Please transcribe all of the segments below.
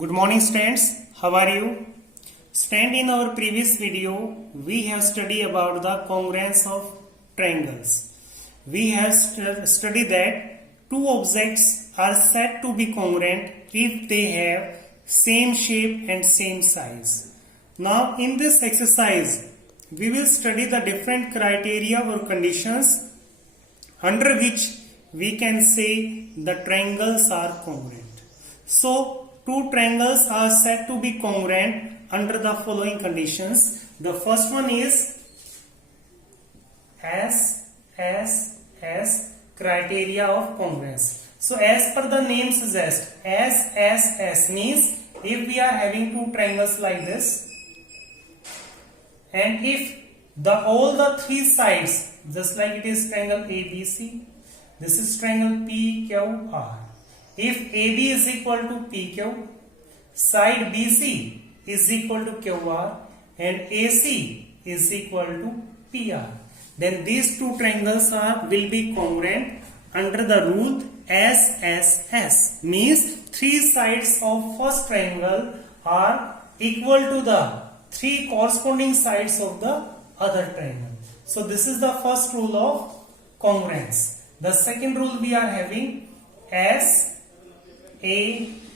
Good morning students, how are you? Student, in our previous video we have studied about the congruence of triangles. We have studied that two objects are said to be congruent if they have same shape and same size. Now in this exercise we will study the different criteria or conditions under which we can say the triangles are congruent. So two triangles are said to be congruent under the following conditions. The first one is S criteria of congruence. So as per the name suggests, S means if we are having two triangles like this, and if all the three sides, just like it is triangle ABC, this is triangle PQR. If AB is equal to PQ, side BC is equal to QR, and AC is equal to PR, then these two triangles will be congruent under the rule SSS. Means three sides of first triangle are equal to the three corresponding sides of the other triangle. So this is the first rule of congruence. The second rule we are having SAS.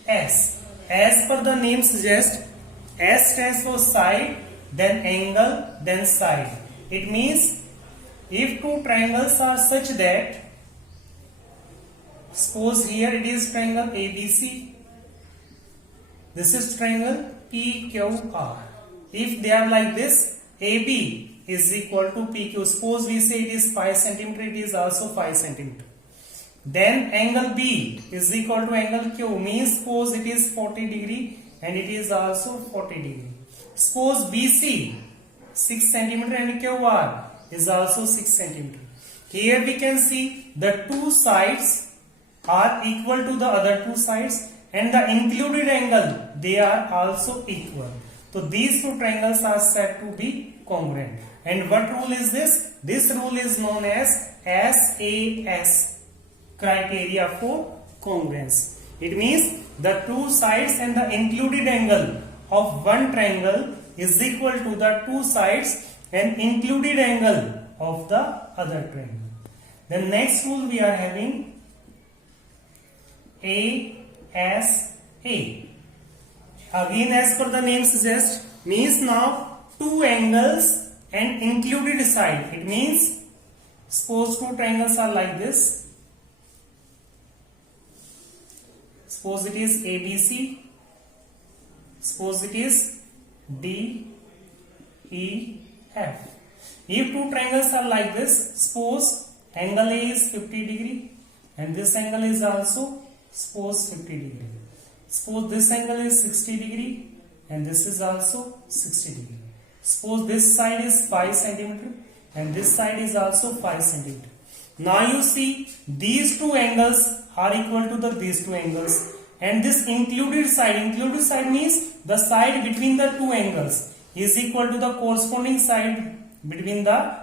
As per the name suggests, S stands for side, then angle, then side. It means if two triangles are such that, suppose here it is triangle ABC, this is triangle PQR. If they are like this, AB is equal to PQ. Suppose we say it is 5 cm, it is also 5 cm. Then angle B is equal to angle Q, means suppose it is 40 degree and it is also 40 degree. Suppose BC 6 cm and QR is also 6 cm. Here we can see the two sides are equal to the other two sides, and the included angle, they are also equal. So these two triangles are said to be congruent. And what rule is this? This rule is known as SAS criteria for congruence. It means the two sides and the included angle of one triangle is equal to the two sides and included angle of the other triangle. The next rule we are having ASA. Again, as per the name suggests, means now two angles and included side. It means suppose two triangles are like this. Suppose it is ABC, suppose it is DEF. If two triangles are like this, suppose angle A is 50 degree and this angle is also suppose 50 degree. Suppose this angle is 60 degree and this is also 60 degree. Suppose this side is 5 cm and this side is also 5 cm. Now you see these two angles are equal to these two angles, and this included side means the side between the two angles is equal to the corresponding side between the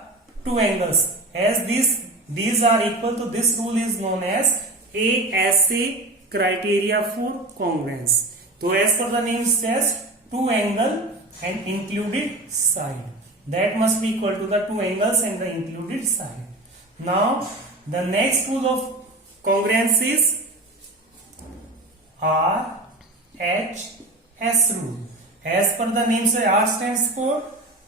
two angles. As these are equal, to this rule is known as ASA criteria for congruence. So as per the name says, two angle and included side, that must be equal to the two angles and the included side. Now the next rule of congruence is RHS rule. As per the name says, R stands for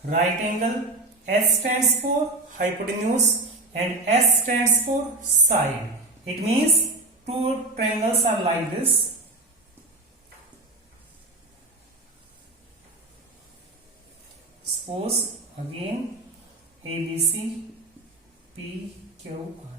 right angle, S stands for hypotenuse, and S stands for side. It means two triangles are like this. Suppose again ABC, PQR.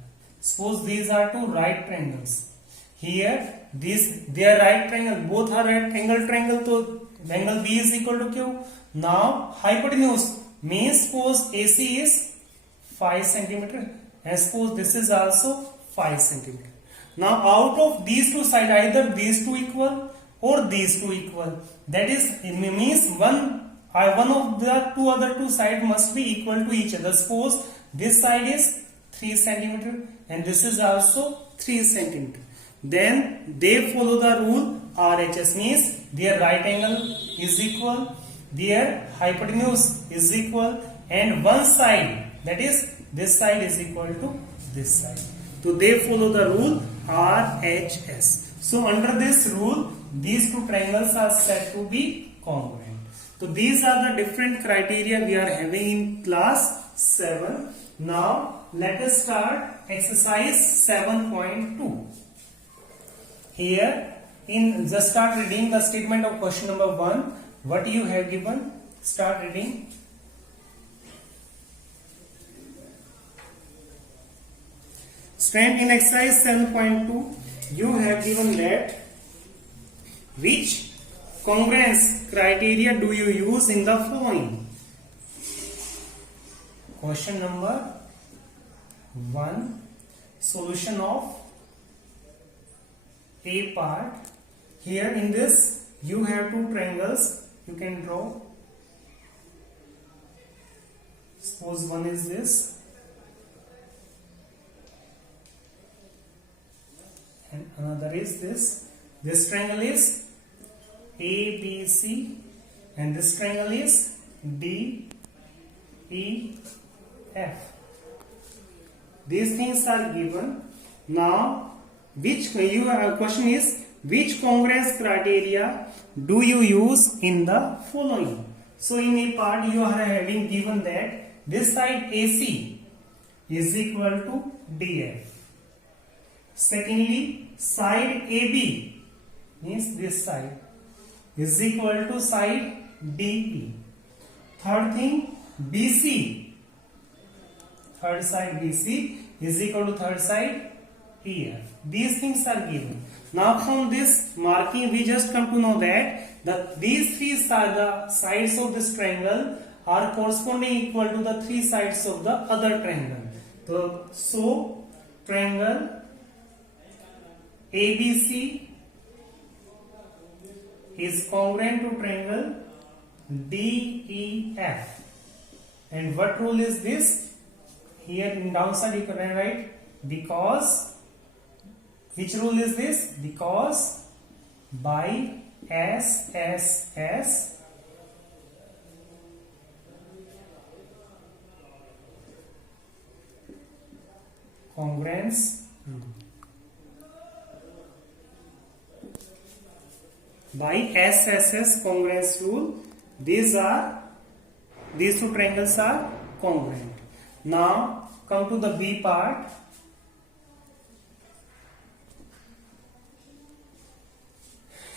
Suppose these are two right triangles. Here they are right triangle, both are right angle triangle, so angle B is equal to Q. Now hypotenuse means suppose AC is 5 cm and suppose this is also 5 cm. Now out of these two sides, either these two equal or these two equal. That is, it means one of the other two sides must be equal to each other. Suppose this side is 3 cm and this is also 3 cm. then they follow the rule RHS, means their right angle is equal, their hypotenuse is equal, and one side, that is this side, is equal to this side. So they follow the rule RHS. So under this rule, these two triangles are said to be congruent. So these are the different criteria we are having in class 7. Now let us start exercise 7.2. Here, just start reading the statement of question number 1. What you have given? Start reading. Student, in exercise 7.2, you have given that which congruence criteria do you use in the following? Question number 1, solution of A part. Here in this you have two triangles you can draw. Suppose one is this and another is this. This triangle is ABC and this triangle is DEF. These things are given. Now question is, which congruence criteria do you use in the following? So in a part you are having given that this side AC is equal to DF. Secondly, side AB, means this side, is equal to side DE. Third thing, BC, third side BC is equal to third side EF. These things are given. Now from this marking we just come to know that these three are the sides of this triangle are corresponding equal to the three sides of the other triangle. So triangle ABC is congruent to triangle DEF. And what rule is this? Here in downside you can write because. Which rule is this? Because by SSS congruence rule. By SSS congruence rule, these two triangles are congruent. Now come to the B part.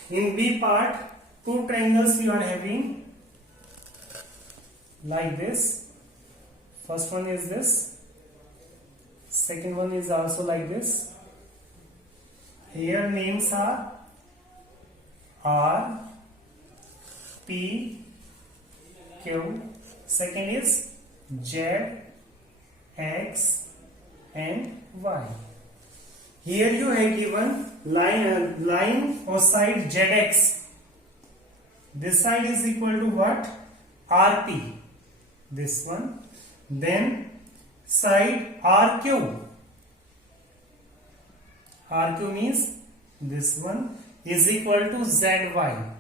In B part, two triangles you are having like this. First one is this. Second one is also like this. Here names are R, P, Q. Second is Z, X and Y. Here you have given line or side ZX. This side is equal to what? RP. This one. Then side RQ. RQ means this one is equal to ZY.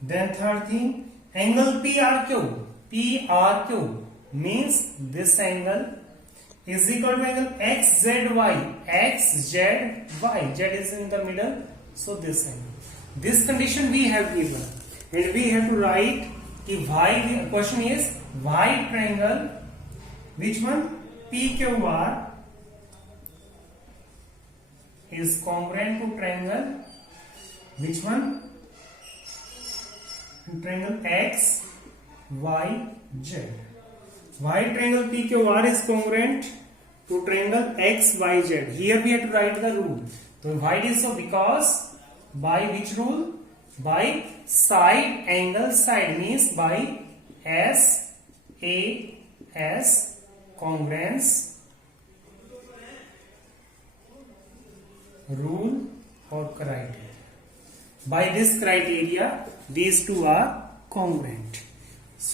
Then third thing, angle PRQ. PRQ means this angle is equal to angle XZY. XZY. Z is in the middle, so this angle. This condition we have given, and we have to write the Y. Question is Y triangle. Which one? PQR is congruent to triangle. Which one? Triangle X, Y, Z. Y triangle PQR is congruent to triangle X, Y, Z. Here we have to write the rule. So why it is so? Because by which rule? By side angle side, means by SAS congruence rule or criteria. By this criteria, these two are congruent.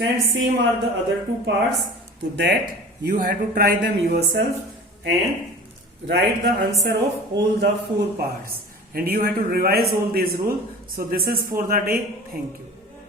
And same are the other two parts. To that you have to try them yourself and write the answer of all the 4 parts, and you have to revise all these rules. So this is for the day. Thank you.